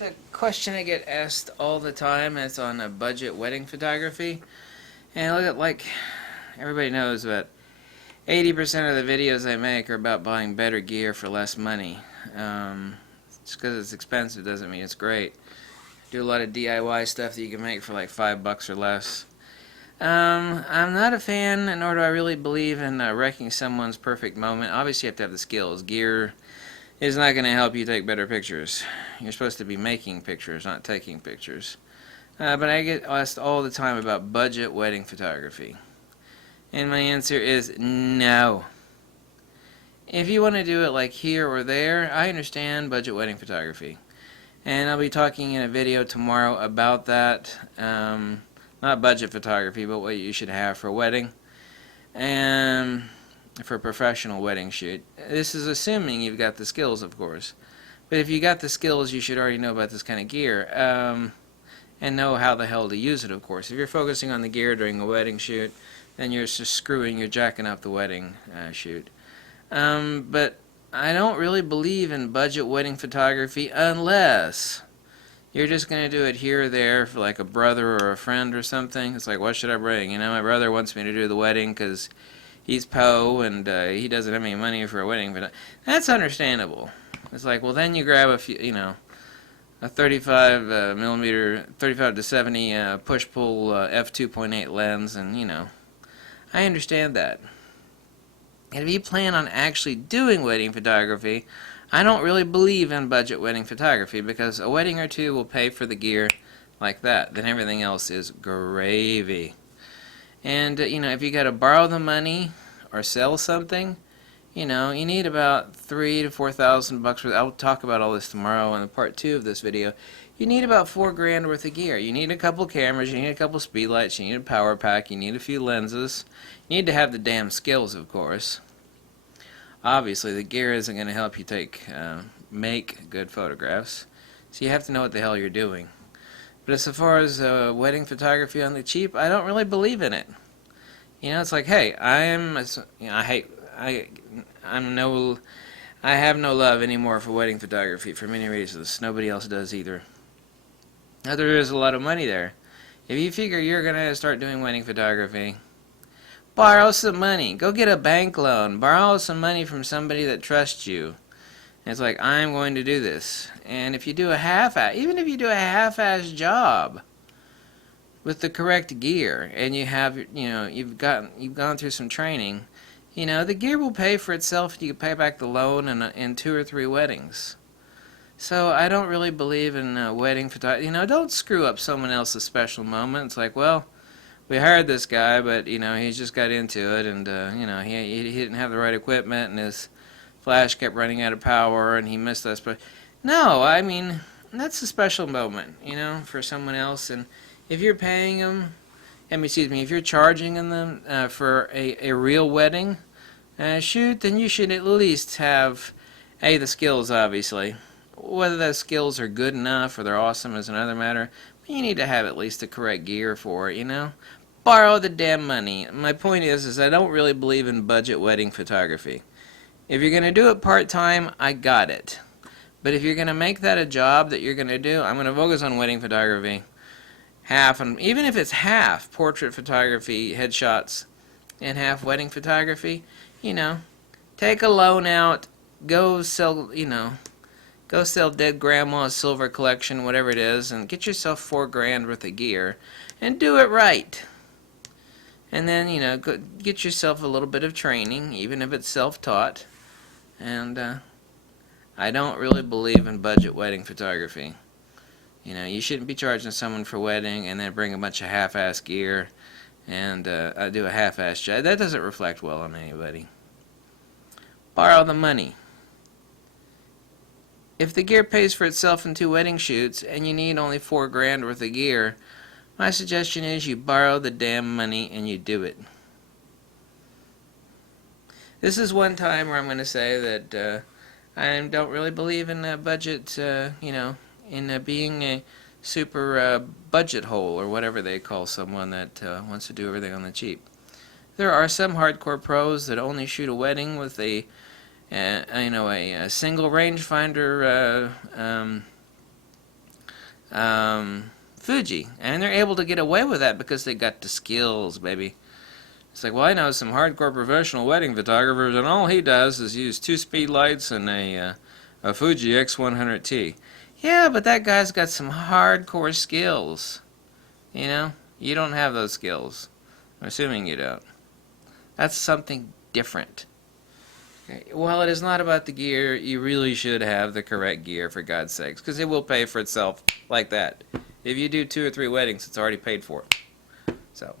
It's a question I get asked all the time. It's on a budget wedding photography. And look at, like, everybody knows that 80% of the videos I make are about buying better gear for less money. Just because it's expensive doesn't mean it's great. I do a lot of DIY stuff that you can make for like $5 or less. I'm not a fan, nor do I really believe in wrecking someone's perfect moment. Obviously, you have to have the skills. Gear is not going to help you take better pictures. You're supposed to be making pictures, not taking pictures. But I get asked all the time about budget wedding photography. And my answer is no. If you want to do it like here or there, I understand budget wedding photography. And I'll be talking in a video tomorrow about that. Not budget photography, but what you should have for a wedding. And for a professional wedding shoot. This is assuming you've got the skills, of course. But if you got the skills, you should already know about this kind of gear. And know how the hell to use it, of course. If you're focusing on the gear during a wedding shoot, then you're just you're jacking up the wedding shoot. But I don't really believe in budget wedding photography unless you're just going to do it here or there for like a brother or a friend or something. It's like, what should I bring? You know, my brother wants me to do the wedding because he's po and he doesn't have any money for a wedding. But that's understandable. It's like, well, then you grab a few, you know, a 35 millimeter, 35 to 70 push-pull f2.8 lens, and you know, I understand that. And if you plan on actually doing wedding photography, I don't really believe in budget wedding photography because a wedding or two will pay for the gear like that. Then everything else is gravy. And you know, if you got to borrow the money or sell something, you know, you need about $3,000 to $4,000 worth. I'll talk about all this tomorrow in the part 2 of this video. You need about $4,000 worth of gear. You need a couple cameras, you need a couple speed lights, you need a power pack, you need a few lenses. You need to have the damn skills, of course. Obviously, the gear isn't going to help you make good photographs, so you have to know what the hell you're doing. But as far as wedding photography on the cheap, I don't really believe in it. You know, it's like, hey, I have no love anymore for wedding photography for many reasons. Nobody else does either. Now, there is a lot of money there. If you figure you're going to start doing wedding photography, borrow some money. Go get a bank loan. Borrow some money from somebody that trusts you. And it's like, I'm going to do this. And if you do even if you do a half-ass job with the correct gear, and you have, you know, you've gone through some training, you know, the gear will pay for itself. You can pay back the loan in 2 or 3 weddings. So I don't really believe in wedding photography. You know, don't screw up someone else's special moment. It's like, well, we hired this guy, but you know, he just got into it, and you know, he didn't have the right equipment, and his flash kept running out of power, and he missed us. But no, I mean, that's a special moment, you know, for someone else. And if you're paying them, if you're charging them for a real wedding shoot, then you should at least have the skills, obviously. Whether those skills are good enough or they're awesome is another matter. But you need to have at least the correct gear for it, you know. Borrow the damn money. My point is I don't really believe in budget wedding photography. If you're going to do it part-time, I got it. But if you're going to make that a job that you're going to do, I'm going to focus on wedding photography. Even if it's half portrait photography, headshots, and half wedding photography, you know, take a loan out, go sell, you know, go sell dead grandma's silver collection, whatever it is, and get yourself $4,000 worth of gear, and do it right. And then, you know, get yourself a little bit of training, even if it's self-taught. And I don't really believe in budget wedding photography. You know, you shouldn't be charging someone for a wedding and then bring a bunch of half-ass gear and do a half-ass job. That doesn't reflect well on anybody. Borrow the money. If the gear pays for itself in 2 wedding shoots and you need only $4,000 worth of gear, my suggestion is you borrow the damn money and you do it. This is one time where I'm going to say that I don't really believe in budget, you know, in being a super budget hole or whatever they call someone that wants to do everything on the cheap. There are some hardcore pros that only shoot a wedding with a single rangefinder Fuji, and they're able to get away with that because they got the skills, baby. It's like, well, I know some hardcore professional wedding photographers, and all he does is use 2-speed lights and a Fuji X100T. Yeah, but that guy's got some hardcore skills. You know, you don't have those skills. I'm assuming you don't. That's something different. While it is not about the gear, you really should have the correct gear, for God's sakes, because it will pay for itself like that. If you do 2 or 3 weddings, it's already paid for. So,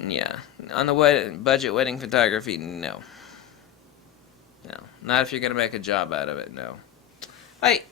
yeah. On the budget wedding photography, no. No. Not if you're going to make a job out of it, no. Bye.